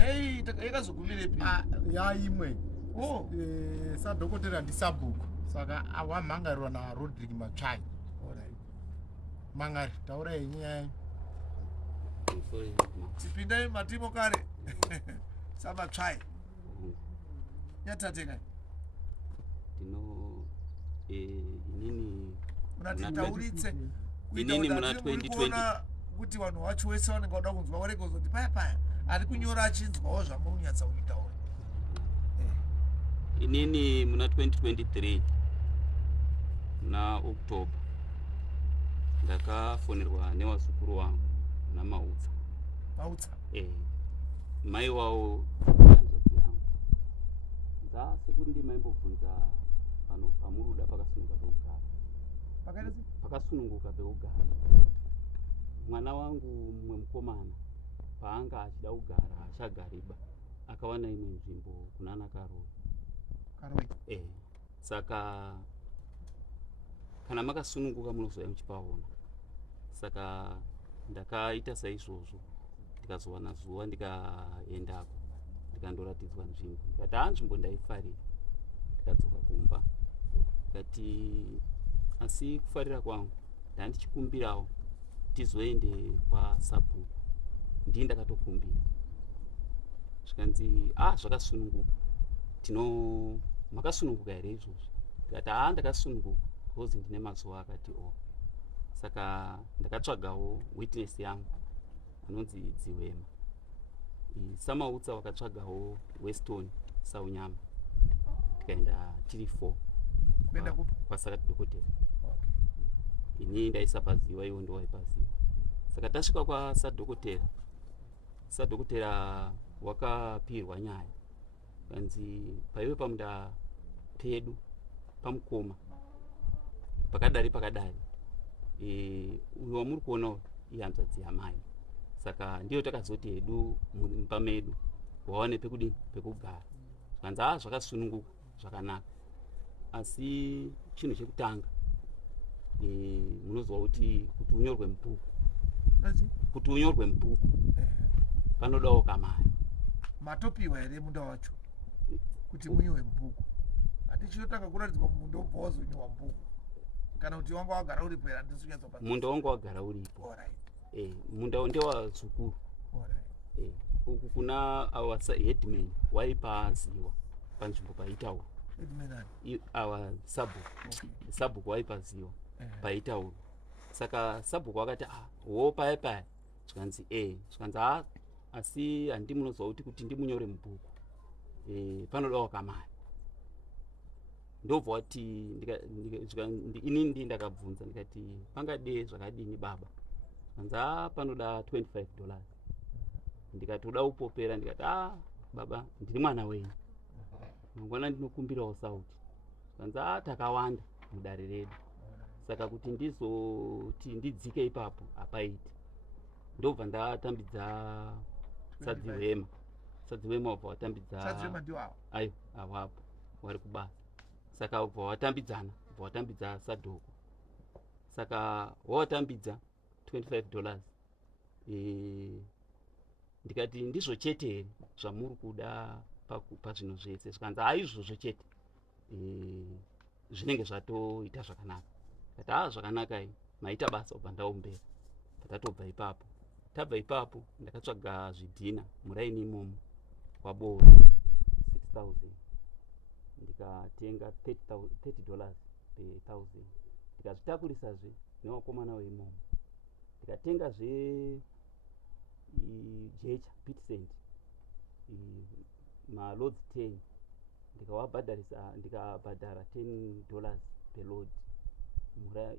Hey, takazogumire pi? Ya imwe. Oh, Sadhokotera ndisabhuku. Saka wamhangarirwa naRodrick Matsvai. Mangari, taurai nyaya. tipindai matimo kare. Samatsvai. Nyatate kai. Inini Unatitauritse. Inini muna 2020 kuti vanhu vacho vese vanenge vada kunzwa varege kuzoti paya ari kunyora achinzwawo zvamunyatsa kuitaura. Inini muna 2023 na October ndakafonerwa nevazukuru vangu na Mautsa. Mai wavo hanzvadzi yangu ndasekuti ndimaimbobvunza pano pamuruda pakasununguka pekugara. Pakasununguka pekugara. Mwana wangu mumwe mukomana paanga achida kugara achagariba akawana imwe nzvimbo kunana Karoi. Saka kana makasununguka munozouya muchipaona. Saka ndakaita saizvozvo ndikazowana zuva ndikaendako ndikandoratidzwa nzvimbo ndikati nzvimbo ndaifarira ndikadzoka kumba ndikati asi kufarira kwangu ndandichikumbirawo tizoende kwasabhuku ndii ndakatokumbira zvikanzi zvakasununguka makasununguka here izvozvo ndikati ndakasununguka because ndine mazuva akati saka ndakatsvagawo witness yangu anonzi Dziwema. Samautsa wakatsvagawo Weston Saunyama tikaenda tiri 4 kwasakati dhokotera. Ini ndaisapaziva iwo ndowaipaziva. Saka tasvika kwasadhokotera wakapirwa nyaya kanzi paiwe pamunda pedu pamukoma pakadari uyo wamuri kuona uyu ihanzvadzi yamai. Saka ndiyo takazoti hedu mumba medu wawane pekugara. Zvikanzi zvakasununguka zvakanaka. Asi chinhu chekutanga munozwa kuti unyorwe mubhuku panodawo kamari. Matopiwa here munda wacho kuti munyorwe mubhuku. Hatichitotanga kuratidzwa munda wobva wazonyorwa mubhuku kana kuti wanga wagara uripo here? Handisi munda wanga wagara uripo. Munda ndewazukuru. Uku kuna our headman waipaziwa panzvimbo paitaurwa. Our sabhuku waipaziwa paitaurwa. Saka sabhuku wakati wo paya zvikanzi zvikanzi asi handi munozwa kuti ndimunyore mubhuku panodawo kamari. Ndobva wati inini ndii ndakabvunza ndikati pangade zvakadini baba? Zvikanzi panoda $25. Ndikatoda upopera ndikati baba ndiri mwana wenyu mangwana ndinokumbirawo sauti. Zvikanzi takawanda mudare redu saka kuti ndizoti ndidzike ipapo hapaiti. Ndobva ndatambidza Sadziwema wabva watambidza ayo awapo wari kubasa. Saka ubva watambidza Sadhoko. Saka wawatambidza $25 ndikati ndizvo chete here zvamuri kuda pazvinhu zvese? Zvikanzi izvozvo chete zvinenge zvatoita zvakanaka. Ndikati zvakanaka maita basa ubva ndaombera. Tatobva ipapo. Tabva ipapo ndakatsvaga zvidhina muraini imomo kwabooro 6,000 ndikatenga $30 per 1,000 ndikazvitakurisazve newakomana weimomo. Ndikatengazve jecha pitcent maloads 10 ndikabhadhara $10 per load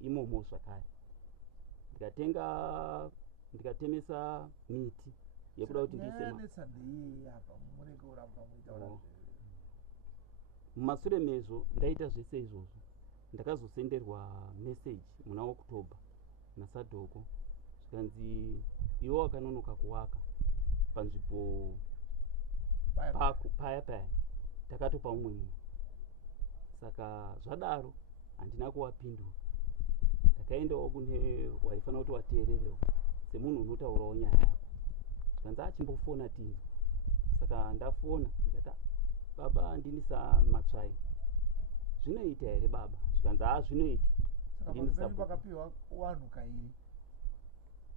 imomo zvakare. Ndikatemesa miti yekuda kuti mumashure mezvo ndaita zvese izvozvo ndakazosenderwa message muna October naSadhoko zvikanzi iwo wakanonoka kuwaka panzvimbo paya takatopa mumwe munhu. Saka zvadaro handina kuwapindura. Ndakaendawo kune waifanira kuti wateererewo semunhu unotaurawo nyaya yako. zvikanzi achimbofona tiri. Saka ndafona ndikati baba ndinisa matsvai zvinoita here baba? Zvikanzi zvinoita. Saka pazvenyu pakapiwa wanhu kairi,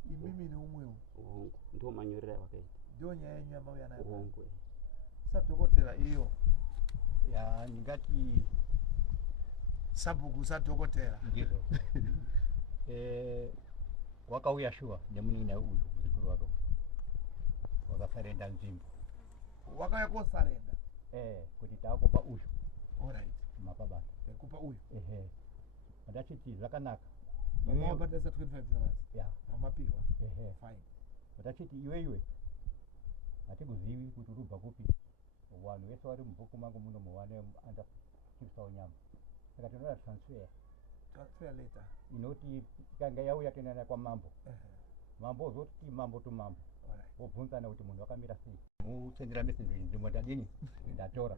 imimi neumwewo. Hongu ndo manyorero avakaita. Ndio nyaya yenyu yamauya nayo. Hongu. Sadhokotera iyo ya ndingati sabhuku sadhokotera ndizvo wakauya shuwa nemunina uyu muzukuru wako wakasarenda nzvimbo. Wakauya kosarenda kuti taakupa uyu alright mapabata kupa uyu ndachiti zvakanaka mawabhadhisa $25 ya pamapiwa fine. ndachiti iwe hatikuzivi kuti urubva kupi. Vanhu vese vari mubhuku mangu muno muwane andachipisawo nyama. Saka tinoda transfer later inoti ikanga yauya toenana kwamambo. Mambo ozoti mambo to mambo wobvunzana kuti munhu wakamira sei. Musendera message ndimo ndadini ndatora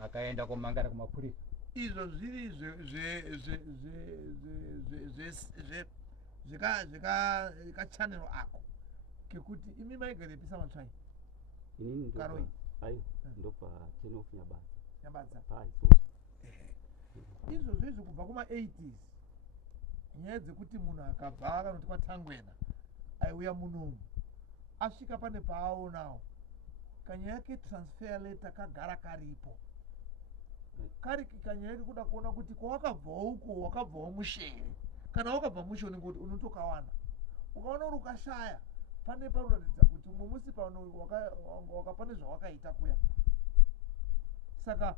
akaenda komangara kumapurisa. Izvo zviri zvekachanelo ako kekuti imi maigarepisa matsvai Inini Karoi. ayo ndobva chenof nyabadza paiso. izvo zvezvo kubva kuma-80s nyaya dzekuti munhu akabva akanoti kwatangwena aiuya munomu asvika pane paaonawo kanyaya ketransfer letter kagara karipo kari kanyaya kekuda kuona kuti kwawakabvawo uko wakabvawo mushere kana wakabva mushe unenge kuti unotokawana ukaona uri ukashaya pane paruratidza kuti umwe musi pano wakapane zvawakaita kuya. Saka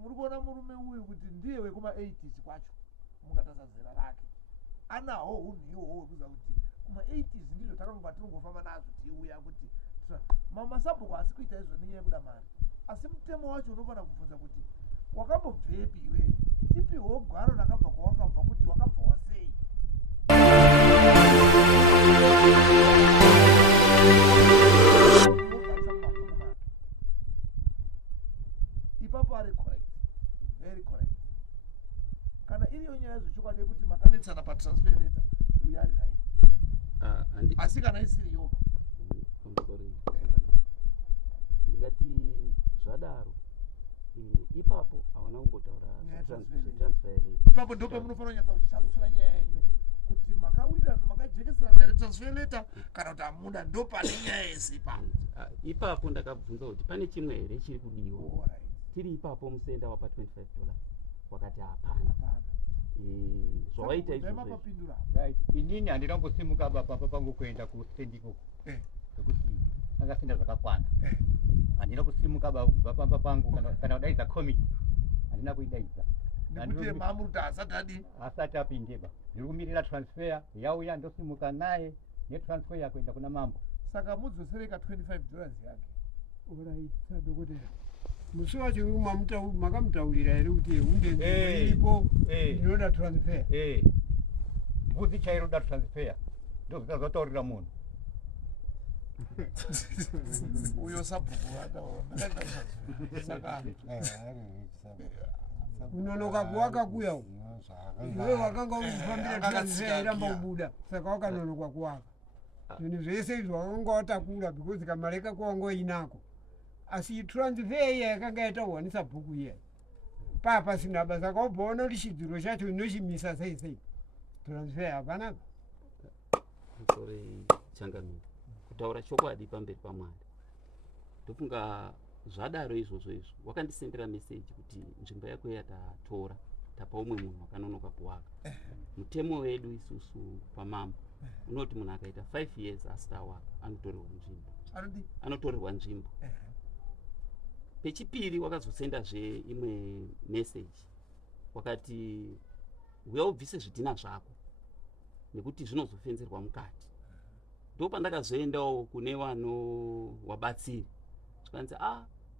muri kuona murume uyu kuti ndiye wekuma-80s kwacho mukatasa zera rake anaho unhu iwowo wekuza kuti kuma-80s ndizvo takangova tinongofamba nazvo tiuya kuti masabhuku asi kuita izvo nenyaya yekuda mari, asi mutemo wacho unofanira kubvunza kuti wakambobvepi iweyo, tipiwo gwaro rakabva kwawakabva kuti wakabvawo sei. Ipapo ari correct, very correct. Kana iriyo nyaya zvechokwadi kuti makanetsana patransfer letter uyu ari right, asi kana isiriyo ndingati zvadaro ipapo havana kumbotaura zvetransfer letter. ipapo ndo pamunofanira kunyatsa kushasura nyaya yenyu kuti makawirirana makajekesana here transfer letter kana kuti hamuna, ndo pane nyaya yese ipapo. Ipapo ndakabvunza kuti pane chimwe here chiri kudiwa. Alright. Tiri ipapo musenda wapa $25 wakati hapana. Zvawaita izvozvo right. Inini handina kusimuka papa pangu kuenda kustendi ikoko zvokuti angasenda zvakakwana. Handina kusimuka kubva pamba pangu kana kudaidza komiti handina kuidaidza nekuti mamuruti asati adi asati apindeba. Ndiri kumirira transfer yauya ndosimuka naye netransfer yakuenda kuna mambo. Saka mudzosereka $25 yake. Alright, sadhokotera. Musi wacho makamutaurira here kuti hunde iripo inoda transfer. Mbuzi chairoda transfer ndozvitazotaurira munhu uyo sabhuku kunonoka kuwaka kuya iwe wakanga ufambira transfer iramba kubuda saka wakanonokwa kuwaka. Zvinhu zvese izvo wakanga watakura because kamareka kwawanga inako, asi transfer iya yakanga yatawanisa bhuku iya pasina basa. Saka ubvaona kuti chidziro chacho inochimisa sei sei transfer hapanaka. sorry changamire kutaura chokwadi pamberi paMwari. Ndofunga zvadaro izvozvo izvo wakandisendera message kuti nzvimbo yako yatatora tapa umwe munhu wakanonoka kuwaka. Mutemo wedu isusu pamambo unoti munhu akaita 5 years asita awaka anotorerwa nzvimbo. Anotorerwa nzvimbo. Pechipiri wakazosendazve imwe message wakati uya ubvise zvidhina zvako nekuti zvinozofenzerwa mukati. Ndo pandakazoendawo kune wabatsiri zvikanzi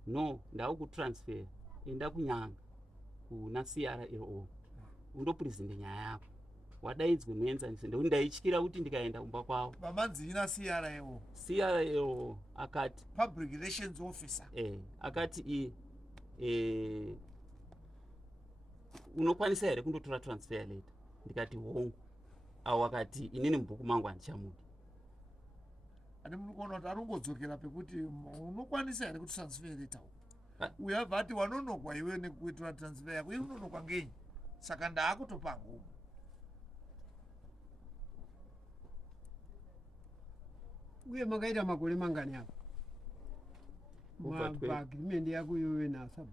no ndava kutransfer enda kunyanga kuna CRLO undopurizinde nyaya yako wadaidzwe muenzanisi ndekuti ndaityira kuti ndikaenda kumba kwavo. Mamanzi ina CRLO. CRLO akati Public Relations Officer. Akati unokwanisa here kundotora transfer letter. Ndikati hongu awo akati inini mubhuku mangu handichamudi. ati muri kuona kuti anongodzokera pekuti unokwanisa here kuti transfer leta uyo abva ati wanonokwa iwe nekuitira transfer yako iwe unonokwa ngenyi saka ndaakutopa ngumo. uye makaita makore mangani apo maagreement yako iyoyo nasabu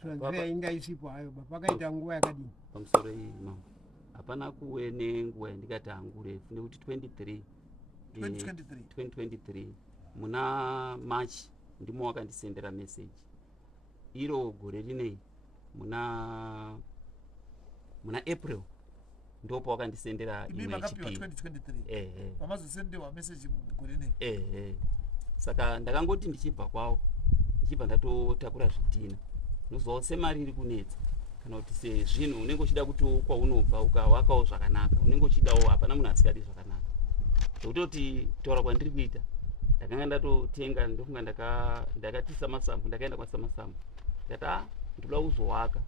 transfer inga isipo hayo pakaita nguva yakadini pamusoro iyi mambo hapana kuve nenguva yandikati hangu refu nekuti 2023 muna march ndimo wakandisendera message iro gore rinei muna april ndopa wakandisendera imwe saka ndakangoti ndichibva kwavo ndichibva ndatotakura zvidhina nozovawo semari iri kunetsa kana kuti sezvinhu unenge uchida kuti kwaunobva ukavakawo zvakanaka unenge uchidawo hapana munhu asikadi zvakanaka zvokutoti kutaura kwandiri kuita ndakanga ndatotenga ndofunga ndakati samasambu ndakaenda kwasamasambu ndikati ndoda kuzovaka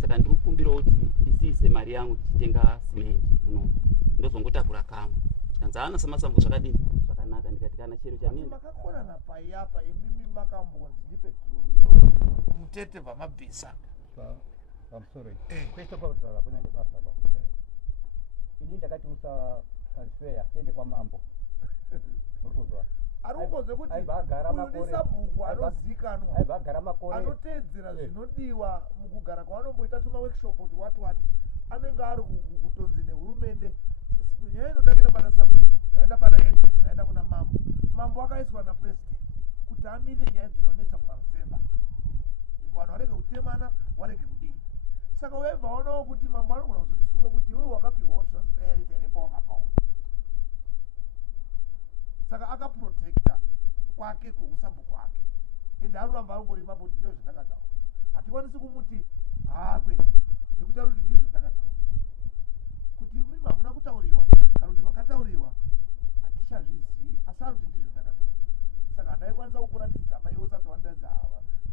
saka ndiri kukumbirawo kuti ndisiise mari yangu ndichitenga simendi muno ndozongotakura kamwe tikanzi samasambu zvakadini zvakanaka ndikati kana chero chanenda makakonana paiapa imimi makambonzi ndipe mutete vamabhisa pamusoro kwese kwakutaura kunyande basa kwako ini ndakati usa transfer tiende kwamambo muri kuzwa arikukonze kuti uyu ndisabhuku anozikanwa anoteedzera zvinodiwa mukugara kwavanomboita tumaworkshop kuti wati anenge ari kutonzi nehurumende nyaya inotangira pana sabhuku vaenda pana headman vaenda kuna mambo akaiswa napresident kuti amire nyaya dzinonetsa kumaruseva vanhu varege kutemana varege kudii saka webva waonawo kuti mambo anogona kuzotisunga kuti iwe wakapiwawo transfer yareta here pawakapawo saka akaprotecta kwake kweusabhuku wake ende aruramba arongorimapo kuti ndizvo zvandakataura hatikwanisi kumuti hakwe nekuti ari kuti ndizvo ndakataura kuti mimi hamuna kutauriwa kana kuti makatauriwa hatichazvizii asi ari kuti ndizvo ndakataura saka handaikwanisa kukuratidza mai usati wandaidza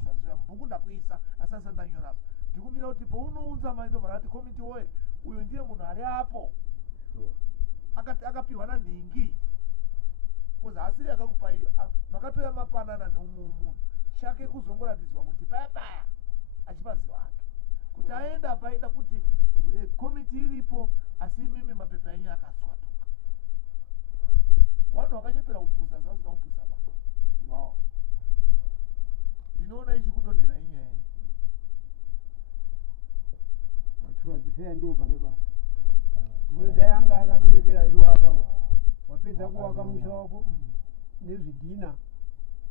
transfer mubhuku ndakuisa asi asati ndanyorapa ndikumira kuti paunounza mai ndobva rati komiti woye uyu ndiye munhu ari apo akapiwa nanhingi koza asiri akakupai makatoya mapanana neumwe munhu chake kuzongoratidzwa kuti paya achipaziva ake kuti aenda paida kuti komiti iripo asi mimi mapepa enyu akaswatuka vanhu vakanyepera kupusa savasina kupusa ba iwawa ndinoona ichikudonhera inyaya transfer ndo pane basa mwezi yanga akakurekera iwaka wapedza kuwaka musha wako nezvidhina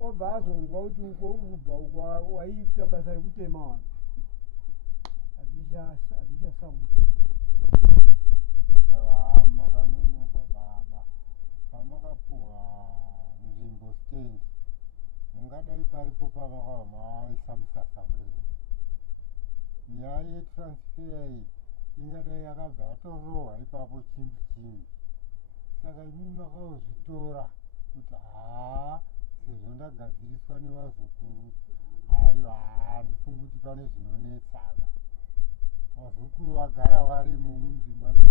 obva azonzwa kuti uko urikubva uko waiita basa rekutema vanhu hazvichasauri makanonoka baba pamakapuhwa nzvimbo stendi mungadai paripo pavakava maisa musasa wenu nyaya yetransfer iyi ingadai yakabva yatorohwa ipapo chimbi saka imini makaozvitora kuti sezvo ndagadziriswa nevazukuru haiwa handifungi kuti pane zvinonetsana vazukuru vagara varimo munzimbabwe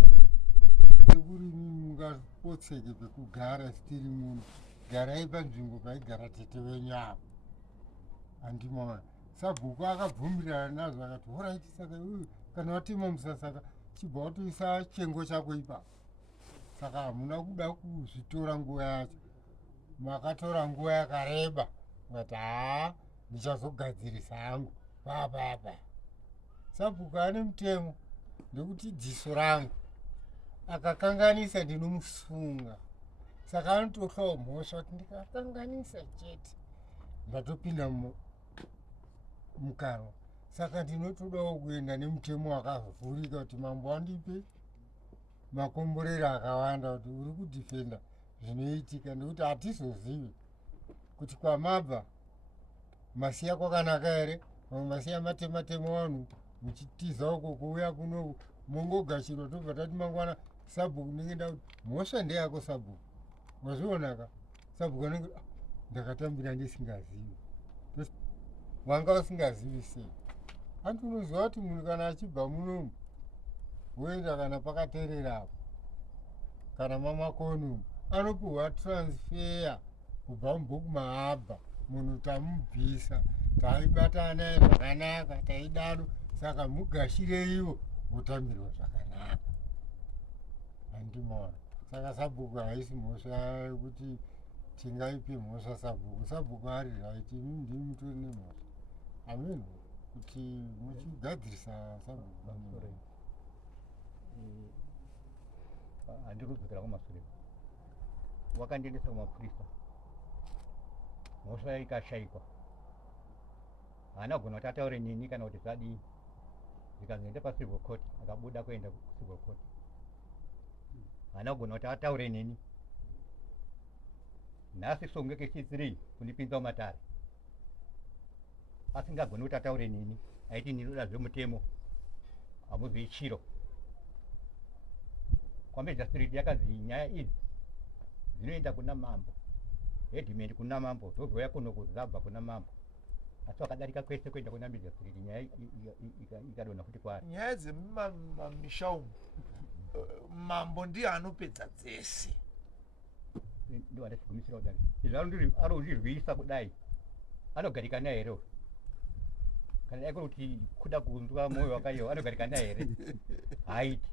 sekuri imini mungapotseke pekugara sitiri muno garai panzvimbo paigara tete wenyu apo handimona sabhuku akabvumirana nazvo akati horaiti saka kana watema musasaka chibva watoisa chengo chako ipapo saka hamuna kuda kuzvitora nguva yacho makatora nguva yakareba mukati ndichazogadzirisa hangu papapa sabhuku ane mutemo ndekuti dziso rangu akakanganisa ndinomusunga saka anotohlawo mhosva kuti ndikakanganisa chete ndatopinda mukanwa saka ndinotodawo kuenda nemutemo wakavhurika kuti mambo wandipe makomborero akawanda kuti uri kudhifenda zvinoitika nekuti hatizozivi kuti kwamabva masiya kwakanaka here mamwe masiya matematema vanhu muchitiza uko kuuya kuno mongogashirwa tobva tati mangwana sabhuku ndingenda kuti mhosva ndeyako sabhuku wazvionaka sabhuku anenge ndakatambira ndisingazivi wanga usingazivi sei anti unoziva kuti munhu kana achibva munomu woenda kana pakaterera apo kana mamakonu anopuhwa transfer kubva mubhuku maabva, munhu tamubvisa taibata naye zvakanaka taidaro, saka mugashireiwo mutambirwa zvakanaka. Handimona saka sabhuku haisi mhosva yekuti tingaipe mhosva sabhuku. Sabhuku ari right, inini ndini mutori nemhosva. Amen kuti muchigadzirisa sabhuku. Handiri kudzokera kumashure. Wakandiendesa kumapurisa, mhosva ikashayikwa, haana kugona kuti ataure neni kana kuti zvadii. Ndikazoenda pacivil court, akabuda kuenda kucivil court, haana kugona kuti ataure neni. Nhasi songe kechi3 kundipinza mumatare, asingagoni kuti ataure neni, aiti ndinoda zvemutemo, hamuzii chiro. Kwamejasitireti yakazi nyaya idzi dzinoenda kuna mambo, hedhimeni kuna mambo, dzozouya kuno kudzabva kuna mambo. Asi wakadarika kwese kuenda kuna mejasitireti, nyaya ikadonha futi kwaari. Nyaya dzemumamisha umu mambo ndiye anopedza dzese. Ndiwo andachigumisira kudai. Arondirwisa kudai, anogarika naye here? Kana dai kuti kuda kunzwa mwoyo wakaiwa, anogarika naye here? Haiti.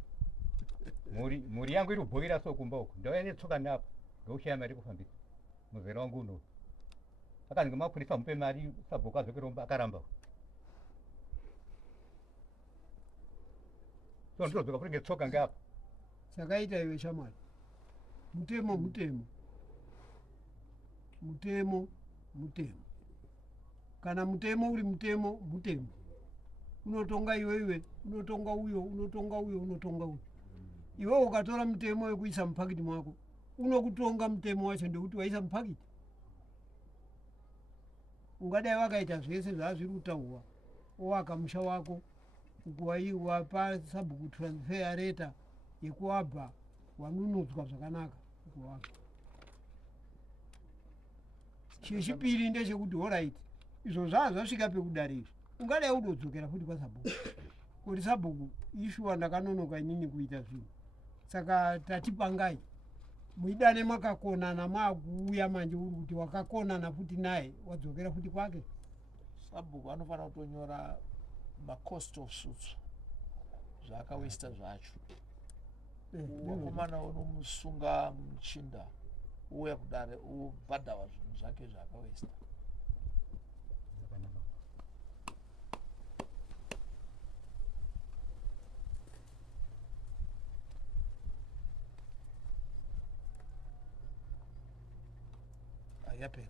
Mhuri yangu iri kubhoira so kumba uku, ndauya netsoka napa ngeushaya mari yekufambisa muzera wangu uno. Akanzi ngemapurisa mupe mari, sabhuku azokiromba, akaramba. So ndinodzoka futi ngetsoka ngapa. Chakaita iwe shamwari, mutemo mutemo, mutemo mutemo. Kana mutemo uri mutemo mutemo, unotonga iwe, unotonga uyo, unotonga uyo, unotonga uyo. Iwe ukatora mutemo wekuisa mupakiti mwako, unokutonga mutemo wacho ndekuti waisa mupakiti. Ungadai wakaita zvese zvazviri kutaurwa, owaka musha wako, wapa sabhuku transfer letter yekuwabva wanunudzwa zvakanaka kuwabva. Chechipiri ndechekuti alright, izvo zvasvika pekudare izvo, ungadai udodzokera futi kwasabhuku, kuti sabhuku ishuwa ndakanonoka inini kuita zvinhu. Saka tatipangai, muidane makakonana, maakuuya manje uri kuti wakakonana futi naye, wadzokera futi kwake. Sabhuku anofanira kutonyora macost of suits zvaakawesta zvacho. Wakomana unomusunga muchinda, uya kudare ubhadhawa zvinhu zvake zvaakawesta. Yapera.